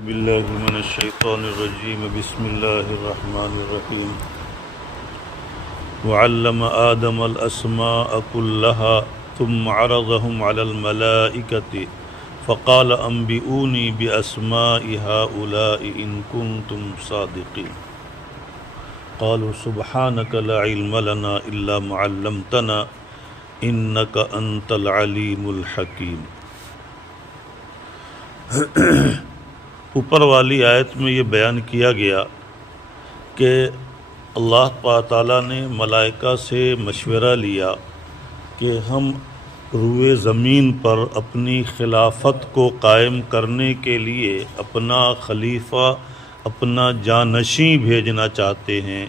باللہ من الشیطان الرجیم بسم اللہ الرحمن الرحیم وعلم آدم الاسماء كلها ثم عرضهم على الملائكة فقال انبئوني بأسماء هؤلاء إن كنتم صادقين قالوا سبحانك لا علم لنا إلا ما علمتنا إنك أنت العليم الحكيم۔ اوپر والی آیت میں یہ بیان کیا گیا کہ اللہ تعالیٰ نے ملائکہ سے مشورہ لیا کہ ہم روئے زمین پر اپنی خلافت کو قائم کرنے کے لیے اپنا خلیفہ اپنا جانشین بھیجنا چاہتے ہیں،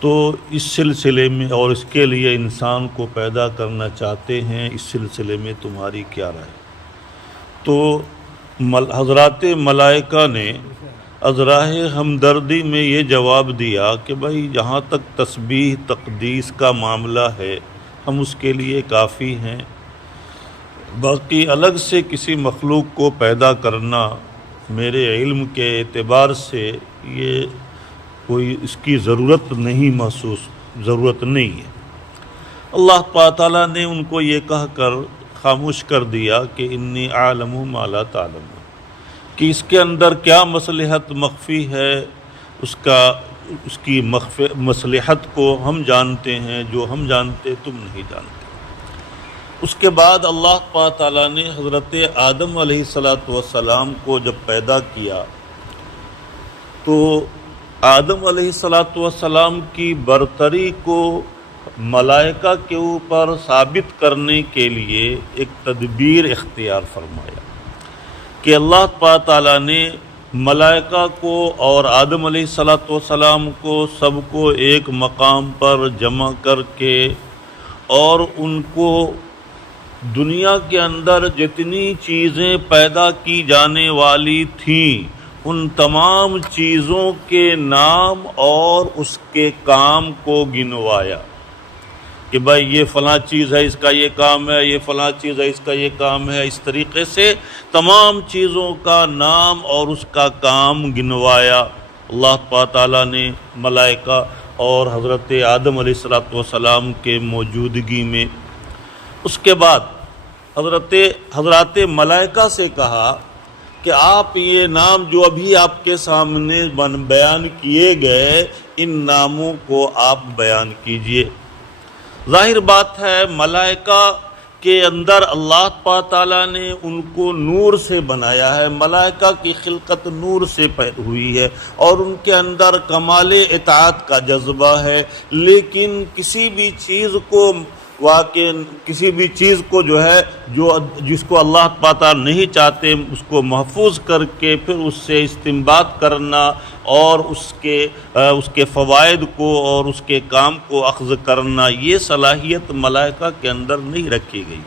تو اس سلسلے میں اور اس کے لیے انسان کو پیدا کرنا چاہتے ہیں، اس سلسلے میں تمہاری کیا رائے؟ تو حضرات ملائکہ نے ازراہ ہمدردی میں یہ جواب دیا کہ بھائی جہاں تک تسبیح تقدیس کا معاملہ ہے ہم اس کے لیے کافی ہیں، باقی الگ سے کسی مخلوق کو پیدا کرنا میرے علم کے اعتبار سے یہ کوئی اس کی ضرورت نہیں ہے۔ اللہ تعالیٰ نے ان کو یہ کہہ کر خاموش کر دیا کہ انی اعلم ما لا تعلمون، کہ اس کے اندر کیا مصلحت مخفی ہے، اس کی مصلحت کو ہم جانتے ہیں، جو ہم جانتے تم نہیں جانتے۔ اس کے بعد اللہ تعالیٰ نے حضرت آدم علیہ السلام کو جب پیدا کیا تو آدم علیہ السلام کی برتری کو ملائکہ کے اوپر ثابت کرنے کے لیے ایک تدبیر اختیار فرمایا کہ اللہ تعالیٰ نے ملائکہ کو اور آدم علیہ السلام کو سب کو ایک مقام پر جمع کر کے اور ان کو دنیا کے اندر جتنی چیزیں پیدا کی جانے والی تھیں ان تمام چیزوں کے نام اور اس کے کام کو گنوایا کہ بھائی یہ فلاں چیز ہے اس کا یہ کام ہے، یہ فلاں چیز ہے اس کا یہ کام ہے۔ اس طریقے سے تمام چیزوں کا نام اور اس کا کام گنوایا اللہ تعالیٰ نے ملائکہ اور حضرت آدم علیہ السلام کے موجودگی میں۔ اس کے بعد حضرات ملائکہ سے کہا کہ آپ یہ نام جو ابھی آپ کے سامنے بیان کیے گئے ان ناموں کو آپ بیان کیجئے۔ ظاہر بات ہے ملائکہ کے اندر اللہ تعالیٰ نے ان کو نور سے بنایا ہے، ملائکہ کی خلقت نور سے ہوئی ہے اور ان کے اندر کمال اطاعت کا جذبہ ہے، لیکن کسی بھی چیز کو جو ہے جس کو اللہ تعالیٰ نہیں چاہتے اس کو محفوظ کر کے پھر اس سے استنباط کرنا اور اس کے فوائد کو اور اس کے کام کو اخذ کرنا، یہ صلاحیت ملائکہ کے اندر نہیں رکھی گئی۔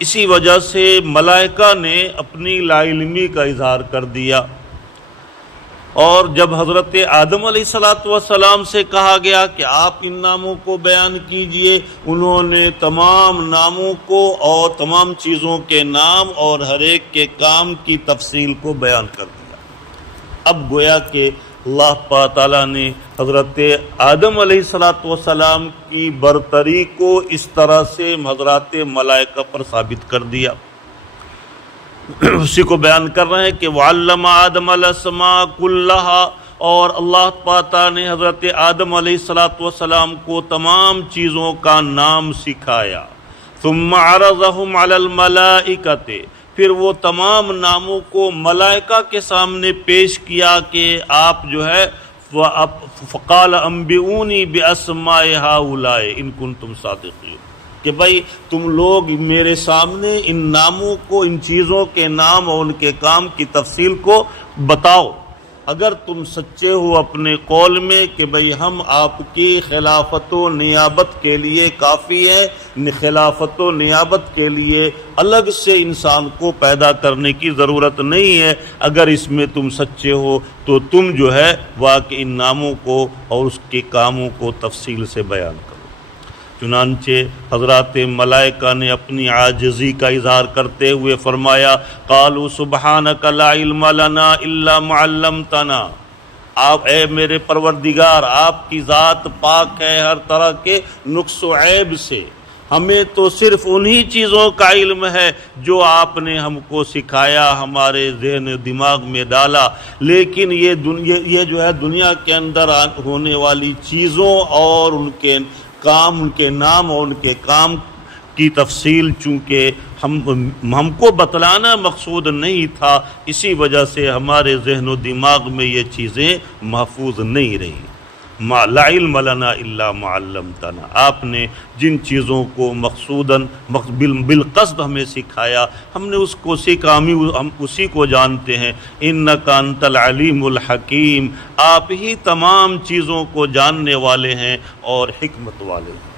اسی وجہ سے ملائکہ نے اپنی لا علمی کا اظہار کر دیا، اور جب حضرت آدم علیہ السلام سے کہا گیا کہ آپ ان ناموں کو بیان کیجئے، انہوں نے تمام ناموں کو اور تمام چیزوں کے نام اور ہر ایک کے کام کی تفصیل کو بیان کر دیا۔ اب گویا کہ اللہ تعالیٰ نے حضرت آدم علیہ السلام کی برتری کو اس طرح سے حضرات ملائکہ پر ثابت کر دیا۔ اسی کو بیان کر رہے ہیں کہ وَعَلَّمَ آدَمَ الْأَسْمَاءَ كُلَّهَا، اور اللہ تعالیٰ نے حضرت آدم علیہ السلام کو تمام چیزوں کا نام سکھایا۔ ثُمَّ عَرَضَهُمْ عَلَى الْمَلَائِكَةِ، پھر وہ تمام ناموں کو ملائکہ کے سامنے پیش کیا کہ آپ جو ہے فَقَالَ أَنبِئُونِي بِأَسْمَاءِ هَؤُلَاءِ إِن كُنتُمْ صَادِقِينَ، کہ بھائی تم لوگ میرے سامنے ان ناموں کو، ان چیزوں کے نام اور ان کے کام کی تفصیل کو بتاؤ اگر تم سچے ہو اپنے قول میں کہ بھئی ہم آپ کی خلافت و نیابت کے لیے کافی ہے، خلافت و نیابت کے لیے الگ سے انسان کو پیدا کرنے کی ضرورت نہیں ہے۔ اگر اس میں تم سچے ہو تو تم جو ہے واقعی ان ناموں کو اور اس کے کاموں کو تفصیل سے بیان کرو۔ چنانچہ حضرات ملائکہ نے اپنی عاجزی کا اظہار کرتے ہوئے فرمایا قالوا سبحانک لا علم لنا الا ما علمتنا، آپ اے میرے پروردگار آپ کی ذات پاک ہے ہر طرح کے نقص و عیب سے، ہمیں تو صرف انہی چیزوں کا علم ہے جو آپ نے ہم کو سکھایا، ہمارے ذہن و دماغ میں ڈالا، لیکن یہ جو ہے دنیا کے اندر ہونے والی چیزوں اور ان کے کام، ان کے نام اور ان کے کام کی تفصیل چونکہ ہم کو بتلانا مقصود نہیں تھا، اسی وجہ سے ہمارے ذہن و دماغ میں یہ چیزیں محفوظ نہیں رہیں۔ لا علم لنا الا ما علمتنا، آپ نے جن چیزوں کو مقصوداً بالقصد ہمیں سکھایا ہم نے اس کو سیکھا، ہم اسی کو جانتے ہیں۔ انک انت العلیم الحکیم، آپ ہی تمام چیزوں کو جاننے والے ہیں اور حکمت والے ہیں۔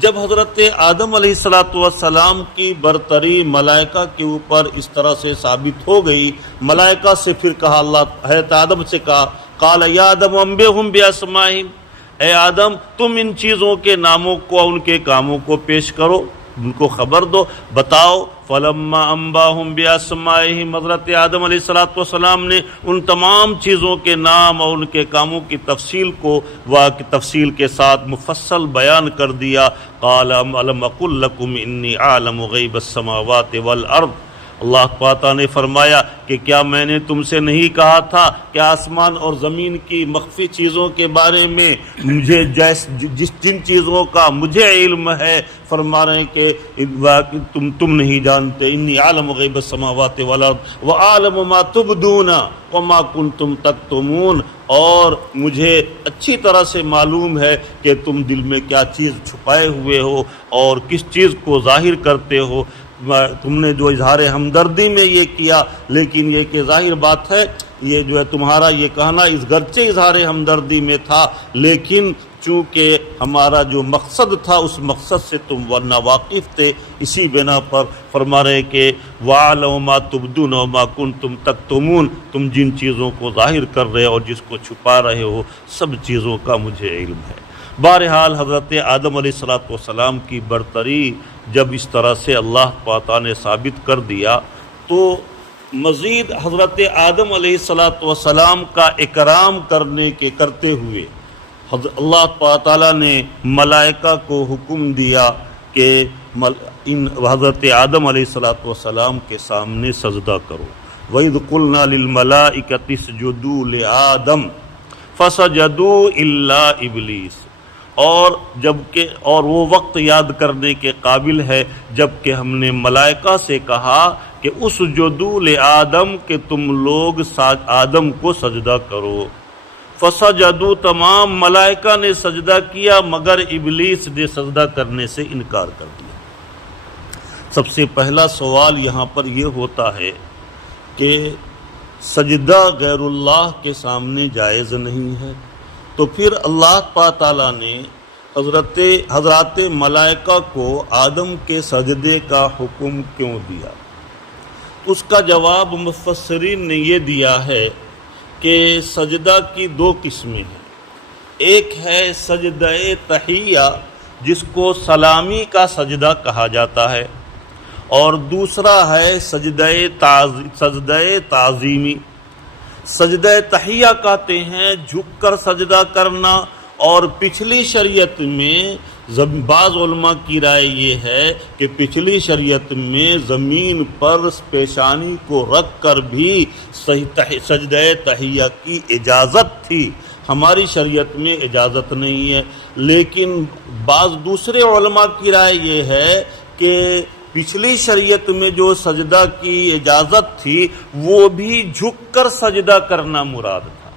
جب حضرت آدم علیہ السلام کی برتری ملائکہ کے اوپر اس طرح سے ثابت ہو گئی، ملائکہ سے پھر کہا، اللہ حضرت آدم سے کہا قال یا آدم انبئہم باسمائہم، اے آدم تم ان چیزوں کے ناموں کو، ان کے کاموں کو پیش کرو، ان کو خبر دو، بتاؤ۔ فلما انباہم باسمائہم، حضرت آدم علیہ السلام نے ان تمام چیزوں کے نام اور ان کے کاموں کی تفصیل کو تفصیل کے ساتھ مفصل بیان کر دیا۔ قال الم اقل لکم انی اعلم غیب السماوات والارض، اللہ تعالیٰ نے فرمایا کہ کیا میں نے تم سے نہیں کہا تھا کہ آسمان اور زمین کی مخفی چیزوں کے بارے میں مجھے جن چیزوں کا مجھے علم ہے، فرما رہے ہیں کہ تم نہیں جانتے، انی عالم غیب السماوات والارض وعالم ما تبدون وما کنتم تکتمون، اور مجھے اچھی طرح سے معلوم ہے کہ تم دل میں کیا چیز چھپائے ہوئے ہو اور کس چیز کو ظاہر کرتے ہو۔ تم نے جو اظہار ہمدردی میں یہ کیا، لیکن یہ کہ ظاہر بات ہے یہ جو ہے تمہارا یہ کہنا اس گرچہ اظہار ہمدردی میں تھا، لیکن چونکہ ہمارا جو مقصد تھا اس مقصد سے تم ورنہ واقف تھے، اسی بنا پر فرما رہے کہ وَعَلَمَ مَا تُبْدُونَ وَمَا كُنْتُمْ تَكْتُمُونَ، تم جن چیزوں کو ظاہر کر رہے اور جس کو چھپا رہے ہو سب چیزوں کا مجھے علم ہے۔ بہرحال حضرت آدم علیہ السلام کی برتری جب اس طرح سے اللہ تعالیٰ نے ثابت کر دیا تو مزید حضرت آدم علیہ السلام کا اکرام کرتے ہوئے اللہ تعالیٰ نے ملائکہ کو حکم دیا کہ حضرت آدم علیہ السلام کے سامنے سجدہ کرو۔ وَإِذْ قُلْنَا لِلْمَلَائِكَةِ اسْجُدُوا لِآدَمَ فَسَجَدُوا إِلَّا إِبْلِيسَ، اور وہ وقت یاد کرنے کے قابل ہے جب کہ ہم نے ملائکہ سے کہا کہ اسجدوا لآدم، کہ تم لوگ آدم کو سجدہ کرو۔ فسجدوا، تمام ملائکہ نے سجدہ کیا مگر ابلیس نے سجدہ کرنے سے انکار کر دیا۔ سب سے پہلا سوال یہاں پر یہ ہوتا ہے کہ سجدہ غیر اللہ کے سامنے جائز نہیں ہے، تو پھر اللہ تعالیٰ نے حضرات ملائکہ کو آدم کے سجدے کا حکم کیوں دیا؟ اس کا جواب مفسرین نے یہ دیا ہے کہ سجدہ کی دو قسمیں ہیں، ایک ہے سجدہ تحیہ جس کو سلامی کا سجدہ کہا جاتا ہے، اور دوسرا ہے سجدہ تعظیمی۔ سجدہ تحیہ کہتے ہیں جھک کر سجدہ کرنا، اور پچھلی شریعت میں بعض علماء کی رائے یہ ہے کہ پچھلی شریعت میں زمین پر پیشانی کو رکھ کر بھی سجدہ تحیہ کی اجازت تھی، ہماری شریعت میں اجازت نہیں ہے۔ لیکن بعض دوسرے علماء کی رائے یہ ہے کہ پچھلی شریعت میں جو سجدہ کی اجازت تھی وہ بھی جھک کر سجدہ کرنا مراد تھا،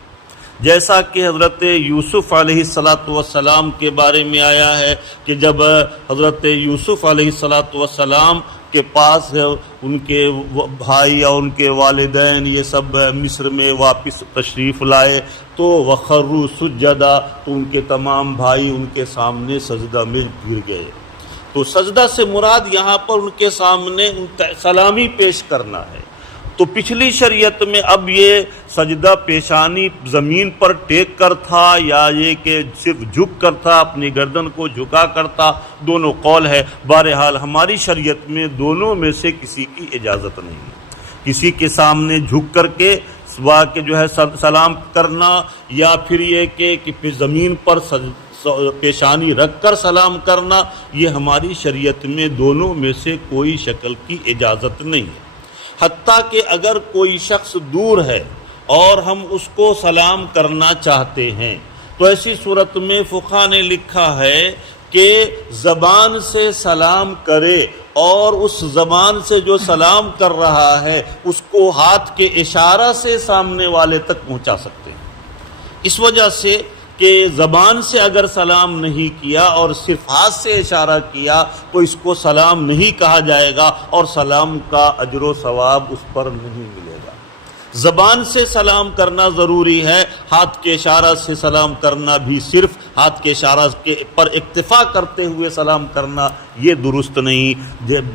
جیسا کہ حضرت یوسف علیہ السلام کے بارے میں آیا ہے کہ جب حضرت یوسف علیہ السلام کے پاس ان کے بھائی اور ان کے والدین یہ سب مصر میں واپس تشریف لائے تو وخروا سجدا، تو ان کے تمام بھائی ان کے سامنے سجدہ میں گر گئے۔ تو سجدہ سے مراد یہاں پر ان کے سامنے سلامی پیش کرنا ہے، تو پچھلی شریعت میں اب یہ سجدہ پیشانی زمین پر ٹیک کر تھا یا یہ کہ صرف جھک کر تھا، اپنی گردن کو جھکا کر تھا، دونوں قول ہے۔ بہرحال ہماری شریعت میں دونوں میں سے کسی کی اجازت نہیں ہے۔ کسی کے سامنے جھک کر کے کہ جو ہے سلام کرنا، یا پھر یہ کہ پھر زمین پر پیشانی رکھ کر سلام کرنا، یہ ہماری شریعت میں دونوں میں سے کوئی شکل کی اجازت نہیں ہے۔ حتیٰ کہ اگر کوئی شخص دور ہے اور ہم اس کو سلام کرنا چاہتے ہیں تو ایسی صورت میں فقہا نے لکھا ہے کہ زبان سے سلام کرے، اور اس زبان سے جو سلام کر رہا ہے اس کو ہاتھ کے اشارہ سے سامنے والے تک پہنچا سکتے ہیں۔ اس وجہ سے کہ زبان سے اگر سلام نہیں کیا اور صرف ہاتھ سے اشارہ کیا تو اس کو سلام نہیں کہا جائے گا، اور سلام کا اجر و ثواب اس پر نہیں ملے گا۔ زبان سے سلام کرنا ضروری ہے، ہاتھ کے اشارہ سے سلام کرنا بھی صرف ہاتھ کے اشارہ پر اکتفا کرتے ہوئے سلام کرنا یہ درست نہیں۔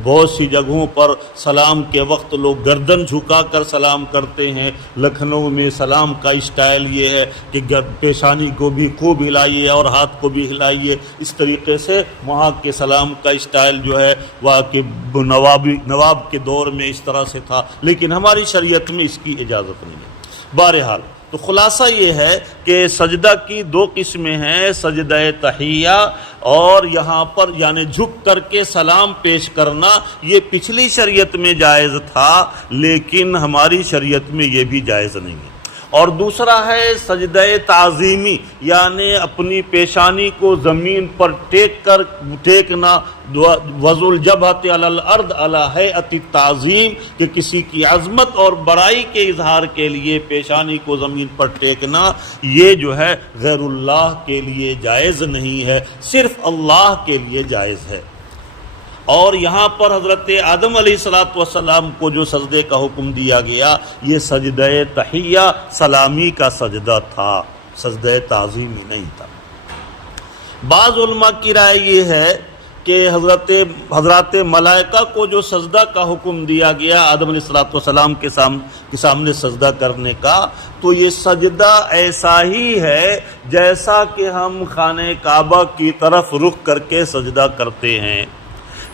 بہت سی جگہوں پر سلام کے وقت لوگ گردن جھکا کر سلام کرتے ہیں۔ لکھنؤ میں سلام کا اسٹائل یہ ہے کہ پیشانی کو بھی خوب ہلائیے اور ہاتھ کو بھی ہلائیے، اس طریقے سے وہاں کے سلام کا اسٹائل جو ہے وہ کہ نواب کے دور میں اس طرح سے تھا، لیکن ہماری شریعت میں اس کی اجازت نہیں ہے۔ بہرحال تو خلاصہ یہ ہے کہ سجدہ کی دو قسمیں ہیں، سجدہ تحیہ اور یہاں پر یعنی جھک کر کے سلام پیش کرنا، یہ پچھلی شریعت میں جائز تھا لیکن ہماری شریعت میں یہ بھی جائز نہیں ہے۔ اور دوسرا ہے سجدہ تعظیمی، یعنی اپنی پیشانی کو زمین پر ٹیکنا، وضع الجبہۃ علی الارض علی ہیئۃ التعظیم، کہ کسی کی عظمت اور بڑائی کے اظہار کے لیے پیشانی کو زمین پر ٹیکنا، یہ جو ہے غیر اللہ کے لیے جائز نہیں ہے، صرف اللہ کے لیے جائز ہے۔ اور یہاں پر حضرت آدم علیہ السلام کو جو سجدے کا حکم دیا گیا یہ سجدہ تحیہ سلامی کا سجدہ تھا، سجدہ تعظیمی نہیں تھا۔ بعض علماء کی رائے یہ ہے کہ حضرات ملائکہ کو جو سجدہ کا حکم دیا گیا آدم علیہ السلام کے سامنے سجدہ کرنے کا، تو یہ سجدہ ایسا ہی ہے جیسا کہ ہم خانہ کعبہ کی طرف رخ کر کے سجدہ کرتے ہیں،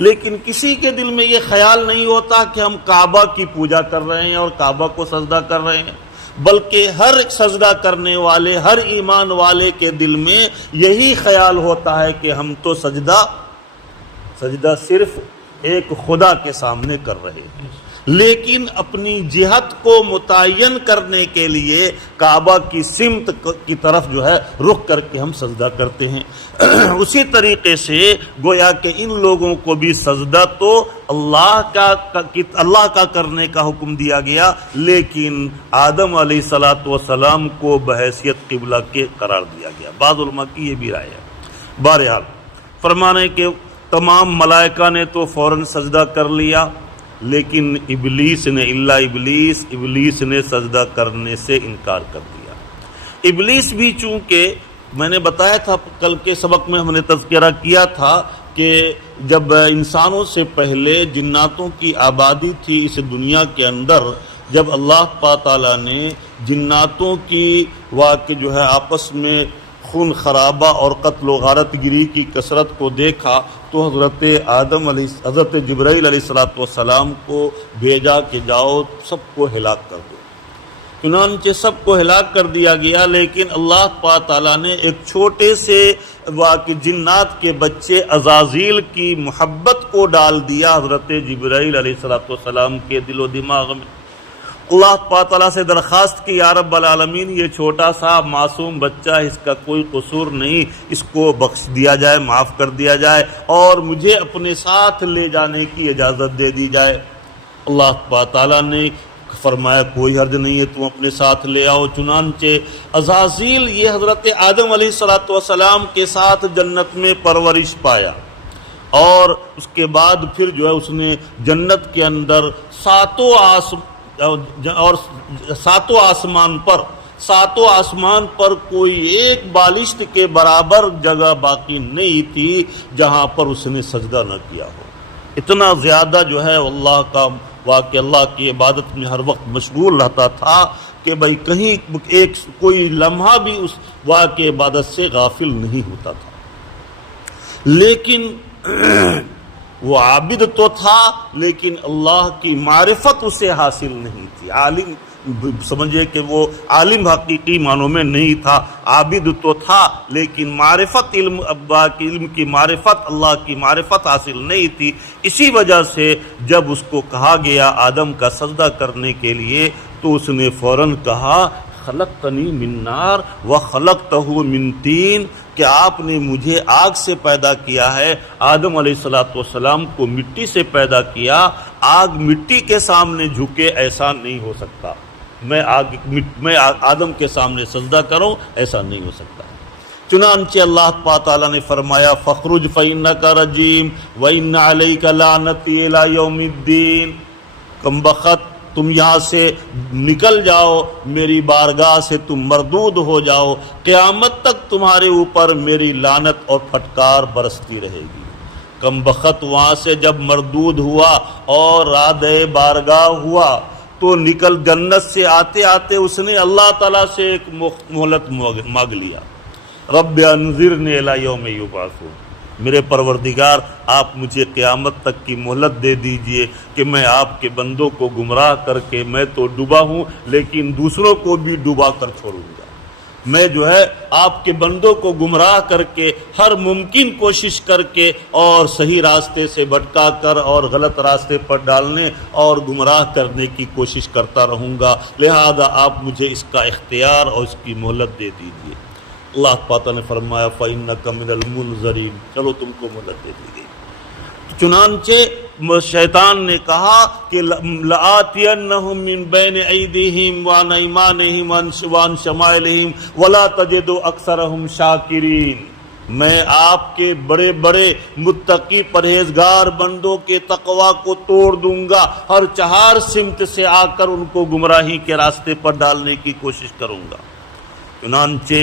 لیکن کسی کے دل میں یہ خیال نہیں ہوتا کہ ہم کعبہ کی پوجا کر رہے ہیں اور کعبہ کو سجدہ کر رہے ہیں، بلکہ ہر سجدہ کرنے والے، ہر ایمان والے کے دل میں یہی خیال ہوتا ہے کہ ہم تو سجدہ صرف ایک خدا کے سامنے کر رہے ہیں، لیکن اپنی جہت کو متعین کرنے کے لیے کعبہ کی سمت کی طرف جو ہے رخ کر کے ہم سجدہ کرتے ہیں۔ اسی طریقے سے گویا کہ ان لوگوں کو بھی سجدہ تو اللہ کا کرنے کا حکم دیا گیا، لیکن آدم علیہ السلام کو بحیثیت قبلہ کے قرار دیا گیا۔ بعض علماء کی یہ بھی رائے ہے۔ بہرحال فرمانے کہ تمام ملائکہ نے تو فوراً سجدہ کر لیا، لیکن ابلیس نے سجدہ کرنے سے انکار کر دیا۔ ابلیس بھی چونکہ میں نے بتایا تھا کل کے سبق میں ہم نے تذکرہ کیا تھا کہ جب انسانوں سے پہلے جناتوں کی آبادی تھی اس دنیا کے اندر، جب اللہ تعالیٰ نے جناتوں کی واقع جو ہے آپس میں خون خرابہ اور قتل و غارت گری کی کثرت کو دیکھا تو حضرت جبرائیل علیہ السلام کو بھیجا کہ جاؤ سب کو ہلاک کر دو۔ چنانچہ سب کو ہلاک کر دیا گیا، لیکن اللہ تعالیٰ نے ایک چھوٹے سے جنات کے بچے عزازیل کی محبت کو ڈال دیا حضرت جبرائیل علیہ السلام کے دل و دماغ میں۔ اللہ تعالیٰ سے درخواست کی، یا رب العالمین یہ چھوٹا سا معصوم بچہ، اس کا کوئی قصور نہیں، اس کو بخش دیا جائے، معاف کر دیا جائے اور مجھے اپنے ساتھ لے جانے کی اجازت دے دی جائے۔ اللہ تعالیٰ نے فرمایا کوئی حرج نہیں ہے، تم اپنے ساتھ لے آؤ۔ چنانچہ عزازیل یہ حضرت آدم علیہ السلام کے ساتھ جنت میں پرورش پایا، اور اس کے بعد پھر جو ہے اس نے جنت کے اندر ساتوں آسمان پر کوئی ایک بالشت کے برابر جگہ باقی نہیں تھی جہاں پر اس نے سجدہ نہ کیا ہو۔ اتنا زیادہ جو ہے اللہ کا واقع اللہ کی عبادت میں ہر وقت مشغول رہتا تھا کہ بھائی کہیں ایک کوئی لمحہ بھی اس واقع عبادت سے غافل نہیں ہوتا تھا. لیکن وہ عابد تو تھا لیکن اللہ کی معرفت اسے حاصل نہیں تھی. عالم سمجھے کہ وہ عالم حقیقی معنوں میں نہیں تھا، عابد تو تھا لیکن معرفت علم کی معرفت، اللہ کی معرفت حاصل نہیں تھی. اسی وجہ سے جب اس کو کہا گیا آدم کا سجدہ کرنے کے لیے تو اس نے فوراً کہا خلقتنی من نار وخلقتہ من طین، کہ آپ نے مجھے آگ سے پیدا کیا ہے، آدم علیہ السلام کو مٹی سے پیدا کیا. آگ مٹی کے سامنے جھکے ایسا نہیں ہو سکتا، میں آدم کے سامنے سجدہ کروں ایسا نہیں ہو سکتا. چنانچہ اللہ تعالیٰ نے فرمایا فخرج فإنک رجیم وإن علیک لعنتی الی یوم الدین، کم بخت تم یہاں سے نکل جاؤ، میری بارگاہ سے تم مردود ہو جاؤ، قیامت تک تمہارے اوپر میری لعنت اور پھٹکار برستی رہے گی. کم بخت وہاں سے جب مردود ہوا اور رادِ بارگاہ ہوا تو نکل جنت سے آتے آتے اس نے اللہ تعالیٰ سے ایک مہلت مانگ لیا، رب انظرنی الی یوم یبعثون، میرے پروردگار آپ مجھے قیامت تک کی مہلت دے دیجئے کہ میں آپ کے بندوں کو گمراہ کر کے، میں تو ڈوبا ہوں لیکن دوسروں کو بھی ڈوبا کر چھوڑوں گا. میں جو ہے آپ کے بندوں کو گمراہ کر کے ہر ممکن کوشش کر کے اور صحیح راستے سے بھٹکا کر اور غلط راستے پر ڈالنے اور گمراہ کرنے کی کوشش کرتا رہوں گا، لہذا آپ مجھے اس کا اختیار اور اس کی مہلت دے دیجئے. اللہ پاک نے فرمایا فَإِنَّكَ مِنَ الْمُنظَرِينَ، چلو تم کو مہلت دے دی گئی. چنانچہ شیطان نے کہا کہ لَآتِيَنَّهُم مِّن بَيْنِ أَيْدِيهِمْ وَعَنْ أَيْمَانِهِمْ وَعَنْ شَمَائِلِهِمْ وَلَا تَجِدُ أَكْثَرَهُمْ شَاكِرِينَ، میں آپ کے بڑے بڑے متقی پرہیزگار بندوں کے تقوی کو توڑ دوں گا، ہر چہار سمت سے آ کر ان کو گمراہی کے راستے پر ڈالنے کی کوشش کروں گا. چنانچہ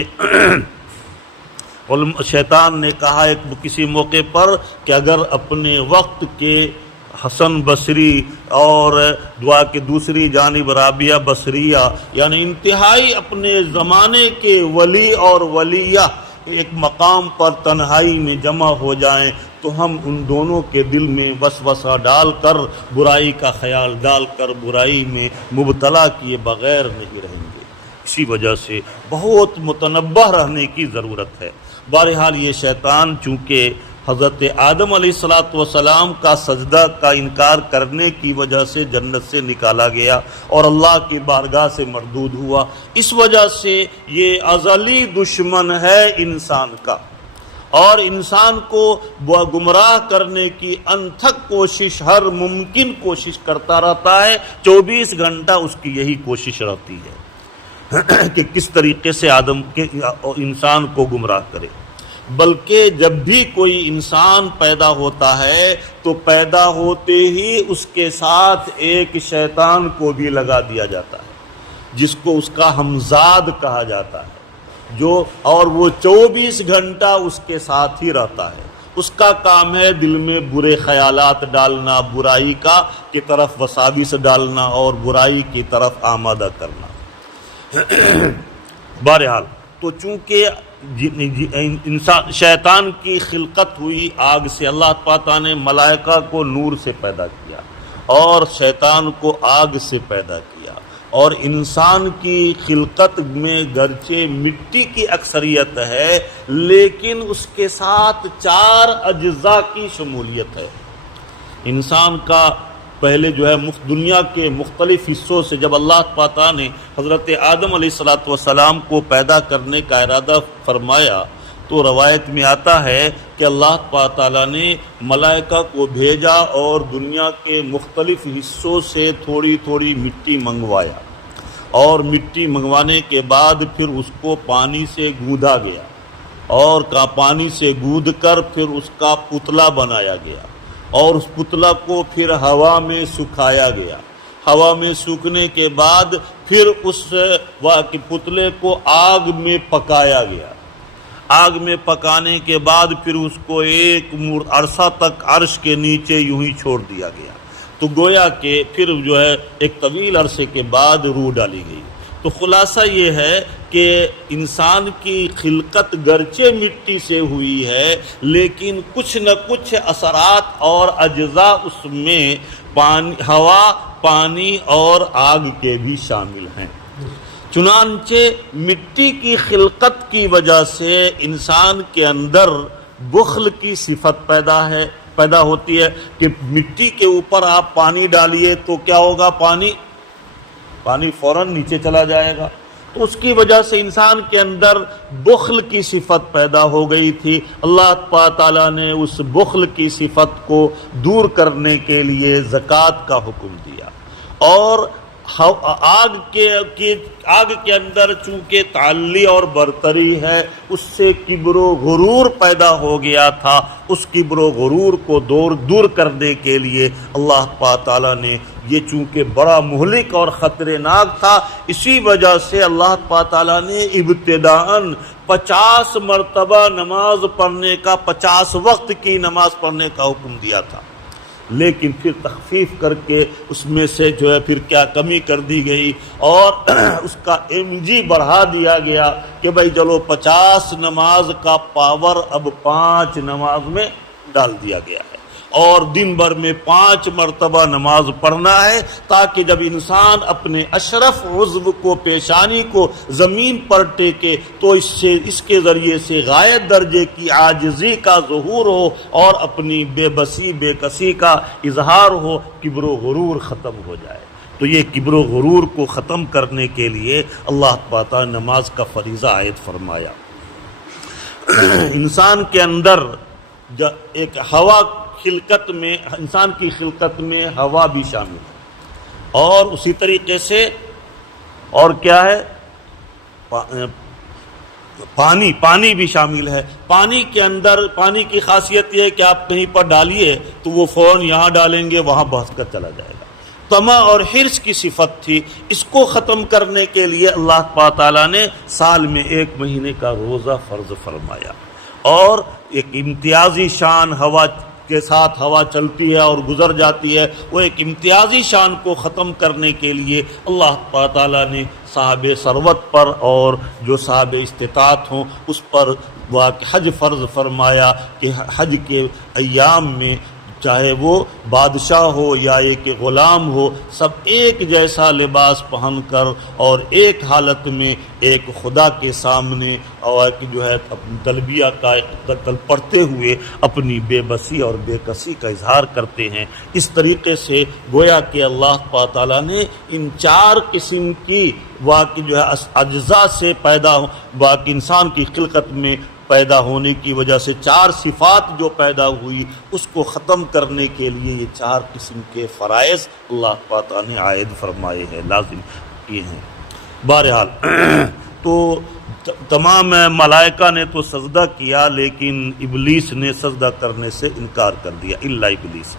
شیطان نے کہا ایک کسی موقع پر کہ اگر اپنے وقت کے حسن بصری اور دعا کے دوسری جانب رابعہ بصریہ یعنی انتہائی اپنے زمانے کے ولی اور ولیہ ایک مقام پر تنہائی میں جمع ہو جائیں تو ہم ان دونوں کے دل میں وسوسہ ڈال کر، برائی کا خیال ڈال کر برائی میں مبتلا کیے بغیر نہیں رہیں گے. اسی وجہ سے بہت متنبہ رہنے کی ضرورت ہے. بہرحال یہ شیطان چونکہ حضرت آدم علیہ السلام کا سجدہ کا انکار کرنے کی وجہ سے جنت سے نکالا گیا اور اللہ کی بارگاہ سے مردود ہوا، اس وجہ سے یہ ازلی دشمن ہے انسان کا، اور انسان کو گمراہ کرنے کی انتھک کوشش، ہر ممکن کوشش کرتا رہتا ہے. 24 گھنٹہ اس کی یہی کوشش رہتی ہے کہ کس طریقے سے انسان کو گمراہ کرے. بلکہ جب بھی کوئی انسان پیدا ہوتا ہے تو پیدا ہوتے ہی اس کے ساتھ ایک شیطان کو بھی لگا دیا جاتا ہے جس کو اس کا ہمزاد کہا جاتا ہے، اور وہ 24 گھنٹہ اس کے ساتھ ہی رہتا ہے. اس کا کام ہے دل میں برے خیالات ڈالنا، برائی کی طرف وساوس ڈالنا اور برائی کی طرف آمادہ کرنا. بہرحال تو چونکہ شیطان کی خلقت ہوئی آگ سے، اللہ تعالیٰ نے ملائکہ کو نور سے پیدا کیا اور شیطان کو آگ سے پیدا کیا، اور انسان کی خلقت میں گرچہ مٹی کی اکثریت ہے لیکن اس کے ساتھ 4 اجزاء کی شمولیت ہے. انسان کا پہلے جو ہے دنیا کے مختلف حصوں سے جب اللہ تعالیٰ نے حضرت آدم علیہ السلام کو پیدا کرنے کا ارادہ فرمایا تو روایت میں آتا ہے کہ اللہ تعالیٰ نے ملائکہ کو بھیجا اور دنیا کے مختلف حصوں سے تھوڑی تھوڑی مٹی منگوایا، اور مٹی منگوانے کے بعد پھر اس کو پانی سے گوندھا گیا، اور پانی سے گوندھ کر پھر اس کا پتلا بنایا گیا، اور اس پتلا کو پھر ہوا میں سکھایا گیا. ہوا میں سوکھنے کے بعد پھر اس پتلے کو آگ میں پکایا گیا. آگ میں پکانے کے بعد پھر اس کو ایک عرصہ تک عرش کے نیچے یوں ہی چھوڑ دیا گیا. تو گویا کہ پھر جو ہے ایک طویل عرصے کے بعد روح ڈالی گئی۔ تو خلاصہ یہ ہے کہ انسان کی خلقت گرچہ مٹی سے ہوئی ہے، لیکن کچھ نہ کچھ اثرات اور اجزاء اس میں ہوا، پانی اور آگ کے بھی شامل ہیں۔ چنانچہ مٹی کی خلقت کی وجہ سے انسان کے اندر بخل کی صفت پیدا ہوتی ہے کہ مٹی کے اوپر آپ پانی ڈالیے تو کیا ہوگا، پانی فوراً نیچے چلا جائے گا۔ تو اس کی وجہ سے انسان کے اندر بخل کی صفت پیدا ہو گئی تھی۔ اللہ تعالیٰ نے اس بخل کی صفت کو دور کرنے کے لیے زکوٰۃ کا حکم دیا، اور آگ کے اندر چونکہ تعلی اور برتری ہے، اس سے کبر و غرور پیدا ہو گیا تھا۔ اس کبر و غرور کو دور کرنے کے لیے اللہ تعالیٰ نے یہ چونکہ بڑا مہلک اور خطرناک تھا، اسی وجہ سے اللہ تعالیٰ نے ابتداءً 50 مرتبہ نماز پڑھنے کا، 50 وقت کی نماز پڑھنے کا حکم دیا تھا، لیکن پھر تخفیف کر کے اس میں سے جو ہے پھر کیا کمی کر دی گئی، اور اس کا MG بڑھا دیا گیا کہ بھائی چلو 50 نماز کا پاور اب 5 نماز میں ڈال دیا گیا ہے، اور دن بھر میں 5 مرتبہ نماز پڑھنا ہے، تاکہ جب انسان اپنے اشرف عضو کو، پیشانی کو زمین پر ٹیکے تو اس کے ذریعے سے غایت درجے کی عاجزی کا ظہور ہو اور اپنی بے بسی، بے کسی کا اظہار ہو، کبر و غرور ختم ہو جائے۔ تو یہ کبر و غرور کو ختم کرنے کے لیے اللہ تعالیٰ نے نماز کا فریضہ عائد فرمایا۔ انسان کے اندر ایک ہوا خلقت میں، انسان کی خلقت میں ہوا بھی شامل ہے، اور اسی طریقے سے اور کیا ہے، پانی بھی شامل ہے۔ پانی کے اندر، پانی کی خاصیت یہ ہے کہ آپ کہیں پر ڈالیے تو وہ فوراً یہاں ڈالیں گے، وہاں بہس کر چلا جائے گا۔ طمع اور حرص کی صفت تھی، اس کو ختم کرنے کے لیے اللہ تعالیٰ نے سال میں 1 مہینے کا روزہ فرض فرمایا، اور ایک امتیازی شان ہوا کے ساتھ ہوا چلتی ہے اور گزر جاتی ہے، وہ ایک امتیازی شان کو ختم کرنے کے لیے اللہ تعالیٰ نے صاحب ثروت پر اور جو صاحب استطاعت ہوں اس پر حج فرض فرمایا کہ حج کے ایام میں چاہے وہ بادشاہ ہو یا ایک غلام ہو، سب ایک جیسا لباس پہن کر اور ایک حالت میں ایک خدا کے سامنے اور جو ہے تلبیہ کا پڑھتے ہوئے اپنی بے بسی اور بے کسی کا اظہار کرتے ہیں۔ اس طریقے سے گویا کہ اللہ تعالیٰ نے ان 4 قسم کی واقع جو ہے اجزاء سے پیدا واقع انسان کی خلقت میں پیدا ہونے کی وجہ سے 4 صفات جو پیدا ہوئی، اس کو ختم کرنے کے لیے یہ 4 قسم کے فرائض اللہ تعالیٰ نے عائد فرمائے ہیں، لازم کیے ہیں۔ بہرحال تو تمام ملائکہ نے تو سجدہ کیا، لیکن ابلیس نے سجدہ کرنے سے انکار کر دیا، الا ابلیس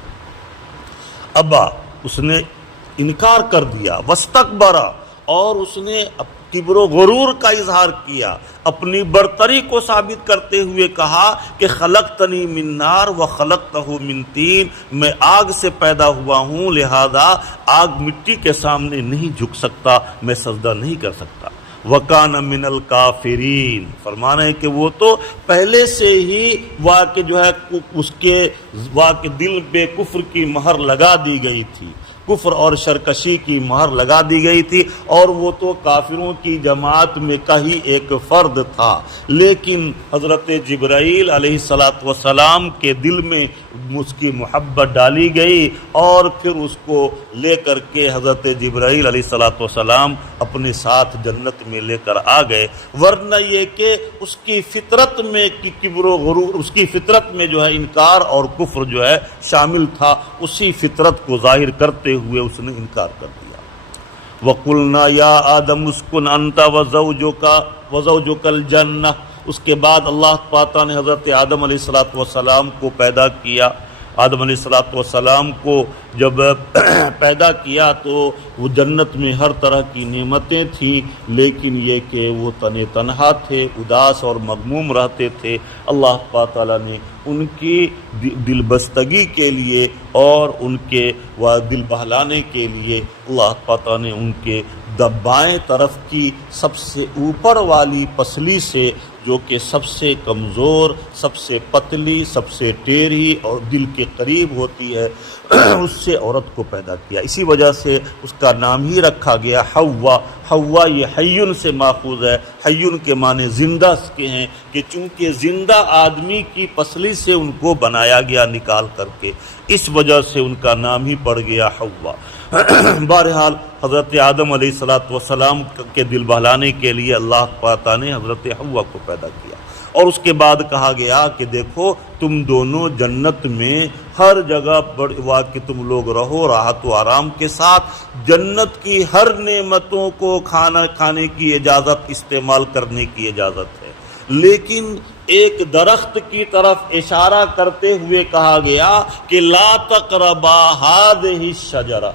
ابا، اس نے انکار کر دیا، واستکبر، اور اس نے کبر و غرور کا اظہار کیا، اپنی برتری کو ثابت کرتے ہوئے کہا کہ خلقتنی من نار و خلقتہ من طین، میں آگ سے پیدا ہوا ہوں، لہذا آگ مٹی کے سامنے نہیں جھک سکتا، میں سجدہ نہیں کر سکتا۔ وَكَانَ مِنَ الْكَافِرِينَ، فرمانا ہے کہ وہ تو پہلے سے ہی واقع جو ہے اس کے واقع دل پہ کفر کی مہر لگا دی گئی تھی، کفر اور سرکشی کی مہر لگا دی گئی تھی، اور وہ تو کافروں کی جماعت میں کا ہی ایک فرد تھا۔ لیکن حضرت جبرائیل علیہ السلام کے دل میں اس کی محبت ڈالی گئی، اور پھر اس کو لے کر کے حضرت جبرائیل علیہ السلام اپنے ساتھ جنت میں لے کر آ گئے، ورنہ یہ کہ اس کی فطرت میں کبر و غرور، اس کی فطرت میں جو ہے انکار اور کفر جو ہے شامل تھا، اسی فطرت کو ظاہر کرتے ہوئے اس نے انکار کر دیا۔ وَقُلْنَا يَا آدَمُ اسْكُنْ أَنْتَ وَزَوْجُكَ الْجَنَّةَ، اس کے بعد اللہ تعالیٰ نے حضرت آدم علیہ السلام کو پیدا کیا، آدم علیہ السلام کو جب پیدا کیا تو وہ جنت میں ہر طرح کی نعمتیں تھیں، لیکن یہ کہ وہ تنہا تھے، اداس اور مغموم رہتے تھے۔ اللہ پاک تعالیٰ نے ان کی دل بستگی کے لیے اور ان کے دل بہلانے کے لیے اللہ پاک تعالیٰ نے ان کے بائیں طرف کی سب سے اوپر والی پسلی سے، جو کہ سب سے کمزور، سب سے پتلی، سب سے ٹیڑھی اور دل کے قریب ہوتی ہے، اس سے عورت کو پیدا کیا۔ اسی وجہ سے اس کا نام ہی رکھا گیا حوا۔ حوا یہ حیون سے ماخوذ ہے، حیون کے معنی زندہ کے ہیں، کہ چونکہ زندہ آدمی کی پسلی سے ان کو بنایا گیا نکال کر کے، اس وجہ سے ان کا نام ہی پڑ گیا حوا۔ بہرحال حضرت آدم علیہ السلام کے دل بہلانے کے لیے اللہ پاک نے حضرت حوا کو پیدا کیا، اور اس کے بعد کہا گیا کہ دیکھو تم دونوں جنت میں ہر جگہ کہ تم لوگ رہو راحت و آرام کے ساتھ، جنت کی ہر نعمتوں کو کھانے کی اجازت، استعمال کرنے کی اجازت ہے، لیکن ایک درخت کی طرف اشارہ کرتے ہوئے کہا گیا کہ لا تقربا هذه الشجرہ،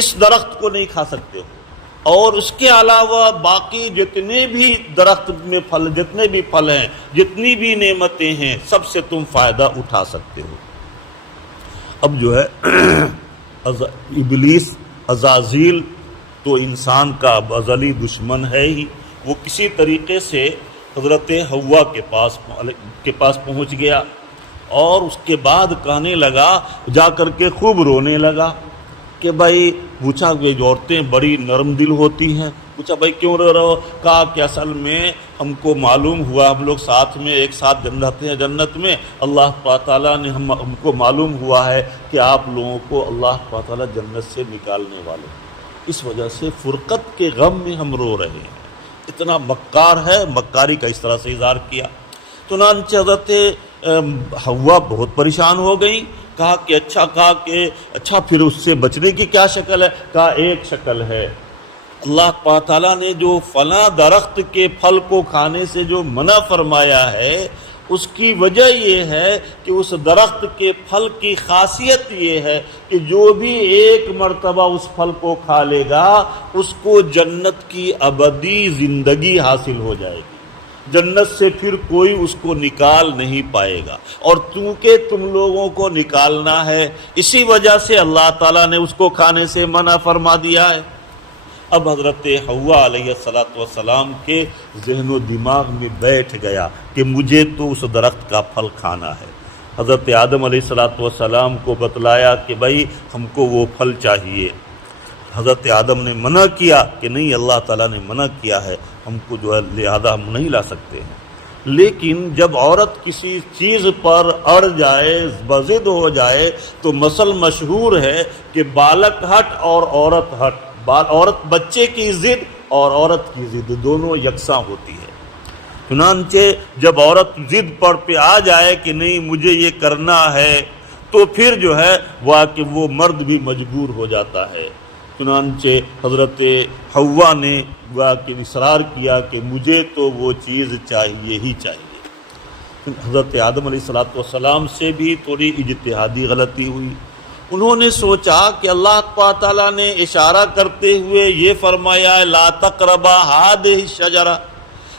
اس درخت کو نہیں کھا سکتے ہو، اور اس کے علاوہ باقی جتنے بھی درخت میں جتنے بھی پھل ہیں، جتنی بھی نعمتیں ہیں، سب سے تم فائدہ اٹھا سکتے ہو۔ اب جو ہے ابلیس عزازیل تو انسان کا ازلی دشمن ہے ہی، وہ کسی طریقے سے حضرت حوا کے پاس پہنچ گیا، اور اس کے بعد کہنے لگا، جا کر کے خوب رونے لگا کہ بھائی، پوچھا کہ عورتیں بڑی نرم دل ہوتی ہیں، پوچھا بھائی کیوں رو رہے ہو؟ کہا کہ اصل میں ہم کو معلوم ہوا، ہم لوگ ساتھ میں ایک ساتھ رہتے ہیں جنت میں، اللہ تعالیٰ نے ہم کو معلوم ہوا ہے کہ آپ لوگوں کو اللہ تعالیٰ جنت سے نکالنے والے، اس وجہ سے فرقت کے غم میں ہم رو رہے ہیں۔ اتنا مکار ہے، مکاری کا اس طرح سے اظہار کیا۔ چنانچہ حضرت حوا بہت پریشان ہو گئی، کہا کہ اچھا پھر اس سے بچنے کی کیا شکل ہے؟ کہا ایک شکل ہے، اللہ تعالیٰ نے جو فلاں درخت کے پھل کو کھانے سے جو منع فرمایا ہے، اس کی وجہ یہ ہے کہ اس درخت کے پھل کی خاصیت یہ ہے کہ جو بھی ایک مرتبہ اس پھل کو کھا لے گا، اس کو جنت کی ابدی زندگی حاصل ہو جائے گی، جنت سے پھر کوئی اس کو نکال نہیں پائے گا، اور چونکہ تم لوگوں کو نکالنا ہے، اسی وجہ سے اللہ تعالیٰ نے اس کو کھانے سے منع فرما دیا ہے۔ اب حضرت حوا علیہ السلام کے ذہن و دماغ میں بیٹھ گیا کہ مجھے تو اس درخت کا پھل کھانا ہے۔ حضرت آدم علیہ السلام کو بتلایا کہ بھائی ہم کو وہ پھل چاہیے۔ حضرت آدم نے منع کیا کہ نہیں، اللہ تعالیٰ نے منع کیا ہے، ہم کو جو ہے لہذا ہم نہیں لا سکتے ہیں۔ لیکن جب عورت کسی چیز پر اڑ جائے، بضد ہو جائے، تو مثل مشہور ہے کہ بالک ہٹ اور عورت ہٹ، عورت بچے کی ضد اور عورت کی ضد دونوں یکساں ہوتی ہے۔ چنانچہ جب عورت ضد پر پہ آ جائے کہ نہیں مجھے یہ کرنا ہے، تو پھر جو ہے وہ مرد بھی مجبور ہو جاتا ہے۔ چنانچہ حضرت حوا نے اصرار کیا کہ مجھے تو وہ چیز چاہیے ہی چاہیے۔ حضرت آدم علیہ السلام سے بھی تھوڑی اجتہادی غلطی ہوئی، انہوں نے سوچا کہ اللہ تعالیٰ نے اشارہ کرتے ہوئے یہ فرمایا لا تقربا هذه الشجرہ،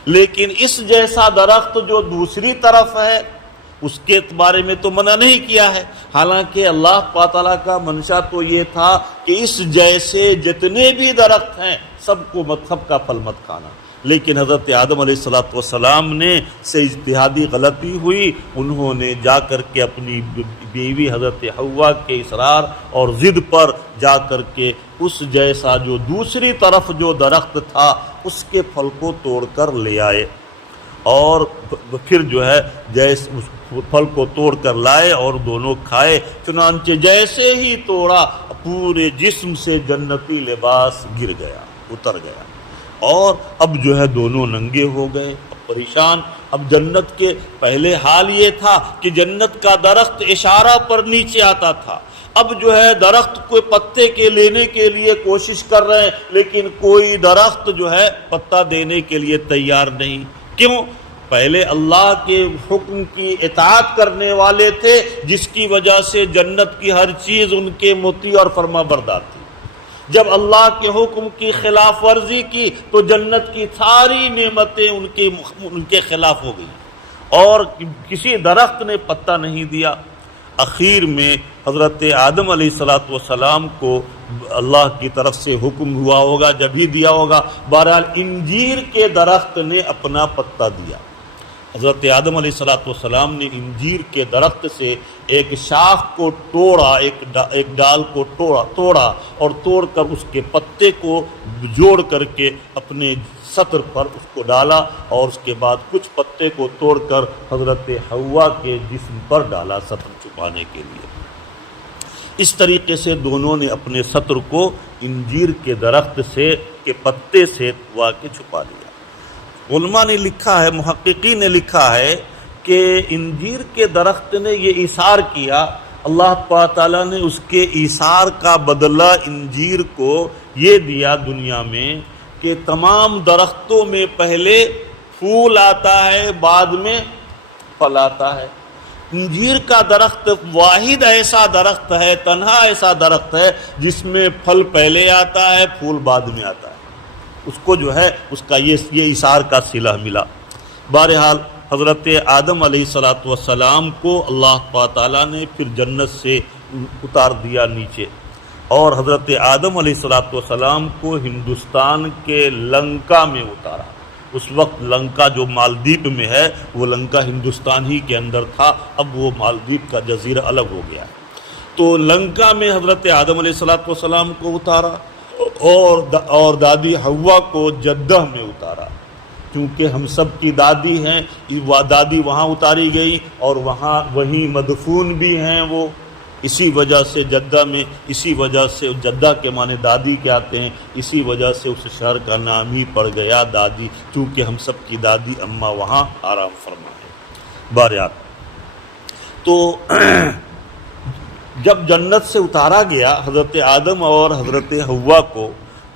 لیکن اس جیسا درخت جو دوسری طرف ہے اس کے بارے میں تو منع نہیں کیا ہے، حالانکہ اللہ تعالیٰ کا منشا تو یہ تھا کہ اس جیسے جتنے بھی درخت ہیں سب کا پھل مت کھانا، لیکن حضرت آدم علیہ السلام نے سے اجتہادی غلطی ہوئی، انہوں نے جا کر کے اپنی بیوی حضرت حوا کے اصرار اور ضد پر جا کر کے اس جیسا جو دوسری طرف جو درخت تھا اس کے پھل کو توڑ کر لے آئے، اور پھر جو ہے جیسے اس پھل کو توڑ کر لائے اور دونوں کھائے۔ چنانچہ جیسے ہی توڑا پورے جسم سے جنتی لباس گر گیا، اتر گیا، اور اب جو ہے دونوں ننگے ہو گئے، پریشان۔ اب جنت کے پہلے حال یہ تھا کہ جنت کا درخت اشارہ پر نیچے آتا تھا، اب جو ہے درخت کوئی پتے کے لینے کے لیے کوشش کر رہے ہیں، لیکن کوئی درخت جو ہے پتا دینے کے لیے تیار نہیں۔ کیوں؟ پہلے اللہ کے حکم کی اطاعت کرنے والے تھے، جس کی وجہ سے جنت کی ہر چیز ان کے مطیع اور فرما بردار تھی۔ جب اللہ کے حکم کی خلاف ورزی کی تو جنت کی ساری نعمتیں ان کے خلاف ہو گئی، اور کسی درخت نے پتہ نہیں دیا۔ اخیر میں حضرت آدم علیہ السلام کو اللہ کی طرف سے حکم ہوا ہوگا، جب ہی دیا ہوگا، بہرحال انجیر کے درخت نے اپنا پتہ دیا۔ حضرت آدم علیہ السلام نے انجیر کے درخت سے ایک شاخ کو توڑا، ایک ڈال کو توڑا اور توڑ کر اس کے پتے کو جوڑ کر کے اپنے سطر پر اس کو ڈالا، اور اس کے بعد کچھ پتے کو توڑ کر حضرت حوا کے جسم پر ڈالا سطر چھپانے کے لیے۔ اس طریقے سے دونوں نے اپنے سطر کو انجیر کے درخت کے پتے سے وا کے چھپا لیا۔ علماء نے لکھا ہے، محققین نے لکھا ہے کہ انجیر کے درخت نے یہ ایثار کیا، اللہ تعالیٰ نے اس کے ایثار کا بدلہ انجیر کو یہ دیا دنیا میں کہ تمام درختوں میں پہلے پھول آتا ہے، بعد میں پھل آتا ہے۔ انجیر کا درخت واحد ایسا درخت ہے، تنہا ایسا درخت ہے جس میں پھل پہلے آتا ہے، پھول بعد میں آتا ہے۔ اس کو جو ہے اس کا یہ ایثار کا صلہ ملا۔ بہرحال حضرت آدم علیہ السلام کو اللہ تعالیٰ نے پھر جنت سے اتار دیا نیچے، اور حضرت آدم علیہ السلام کو ہندوستان کے لنکا میں اتارا۔ اس وقت لنکا جو مالدیپ میں ہے، وہ لنکا ہندوستان ہی کے اندر تھا، اب وہ مالدیپ کا جزیرہ الگ ہو گیا ہے۔ تو لنکا میں حضرت آدم علیہ السلام کو اتارا، اور دادی حوا کو جدہ میں اتارا، کیونکہ ہم سب کی دادی ہیں، دادی وہاں اتاری گئی اور وہیں مدفون بھی ہیں وہ، اسی وجہ سے جدہ میں، اسی وجہ سے جدہ کے معنی دادی کے آتے ہیں، اسی وجہ سے اس شہر کا نام ہی پڑ گیا دادی، کیونکہ ہم سب کی دادی اماں وہاں آرام فرما ہے۔ بہرحال تو جب جنت سے اتارا گیا حضرت آدم اور حضرت حوا کو،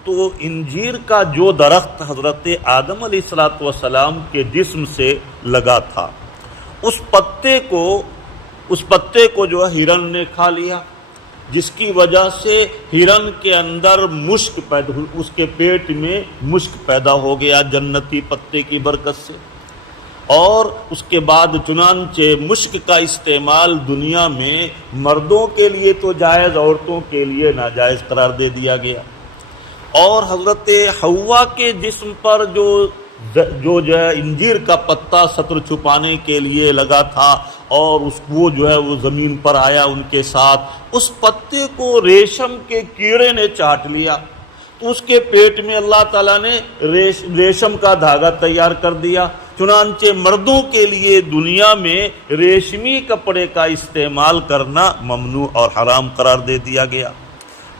تو انجیر کا جو درخت حضرت آدم علیہ السلام کے جسم سے لگا تھا، اس پتے کو جو ہے ہرن نے کھا لیا، جس کی وجہ سے ہرن کے اندر مشک پیدا، اس کے پیٹ میں مشک پیدا ہو گیا جنتی پتے کی برکت سے۔ اور اس کے بعد چنانچہ مشک کا استعمال دنیا میں مردوں کے لیے تو جائز، عورتوں کے لیے ناجائز قرار دے دیا گیا۔ اور حضرت حوا کے جسم پر جو ہے انجیر کا پتا سطر چھپانے کے لیے لگا تھا، اور وہ جو ہے وہ زمین پر آیا ان کے ساتھ، اس پتے کو ریشم کے کیڑے نے چاٹ لیا، تو اس کے پیٹ میں اللہ تعالیٰ نے ریشم کا دھاگا تیار کر دیا۔ چنانچہ مردوں کے لیے دنیا میں ریشمی کپڑے کا استعمال کرنا ممنوع اور حرام قرار دے دیا گیا۔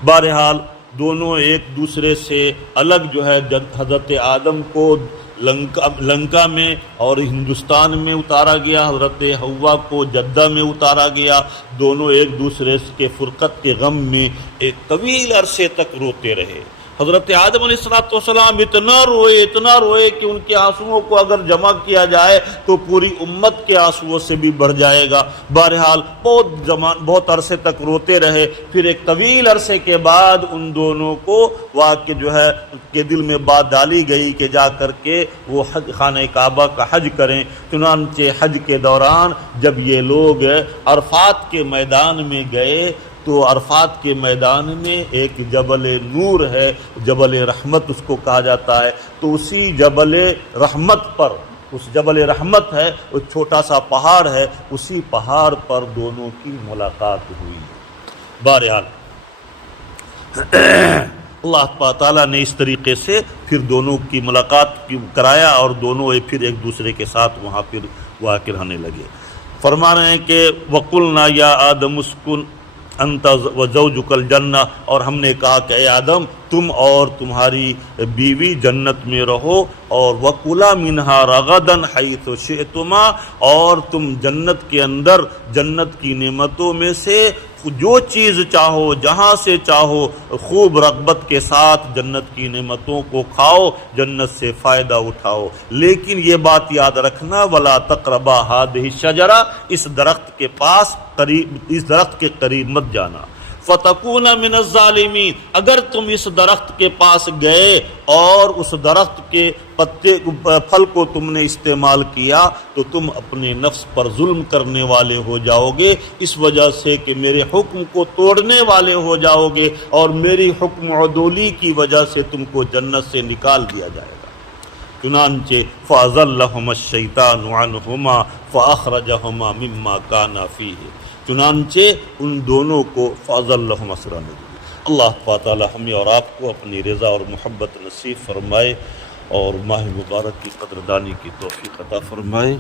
بہرحال دونوں ایک دوسرے سے الگ جو ہے حضرت آدم کو لنکا میں اور ہندوستان میں اتارا گیا، حضرت حوا کو جدہ میں اتارا گیا۔ دونوں ایک دوسرے کے فرقت کے غم میں ایک طویل عرصے تک روتے رہے۔ حضرت آدم علیہ السلام اتنا روئے کہ ان کے آنسوؤں کو اگر جمع کیا جائے تو پوری امت کے آنسوؤں سے بھی بڑھ جائے گا۔ بہرحال بہت عرصے تک روتے رہے۔ پھر ایک طویل عرصے کے بعد ان دونوں کو واقع جو ہے کے دل میں بات ڈالی گئی کہ جا کر کے وہ خانہ کعبہ کا حج کریں۔ چنانچہ حج کے دوران جب یہ لوگ عرفات کے میدان میں گئے تو عرفات کے میدان میں ایک جبل نور ہے، جبل رحمت اس کو کہا جاتا ہے، تو اسی جبل رحمت پر، اس جبل رحمت ہے، وہ چھوٹا سا پہاڑ ہے، اسی پہاڑ پر دونوں کی ملاقات ہوئی۔ بہرحال اللہ تعالیٰ نے اس طریقے سے پھر دونوں کی ملاقات کرایا، اور دونوں پھر ایک دوسرے کے ساتھ وہاں پھر واقع رہنے لگے۔ فرما رہے ہیں کہ وَقُلْنَا يَا آدَمُ اسْكُنْ انت وزوجک الجنہ، اور ہم نے کہا کہ اے آدم تم اور تمہاری بیوی جنت میں رہو، اور وَكُلَا مِنْهَا رَغَدًا حَيْثُ شِئْتُمَا، اور تم جنت کے اندر جنت کی نعمتوں میں سے جو چیز چاہو جہاں سے چاہو خوب رغبت کے ساتھ جنت کی نعمتوں کو کھاؤ، جنت سے فائدہ اٹھاؤ، لیکن یہ بات یاد رکھنا ولا تقربا هذه الشجرہ، اس درخت کے قریب مت جانا، فتکون من الظالمین، اگر تم اس درخت کے پاس گئے اور اس درخت کے پھل کو تم نے استعمال کیا تو تم اپنے نفس پر ظلم کرنے والے ہو جاؤ گے، اس وجہ سے کہ میرے حکم کو توڑنے والے ہو جاؤ گے، اور میری حکم عدولی کی وجہ سے تم کو جنت سے نکال دیا جائے گا۔ چنانچہ فَأَزَلَّهُمَا الشَّيْطَانُ عَنْهُمَا فَأَخْرَجَهُمَا مِمَّا كَانَا فِيهِ، چنانچہ ان دونوں کو فَأَزَلَّهُمَا اسْرَانِ، اللہ تعالی ہمیں اور آپ کو اپنی رضا اور محبت نصیب فرمائے اور ماہ مبارک کی قدردانی کی توفیق عطا فرمائے۔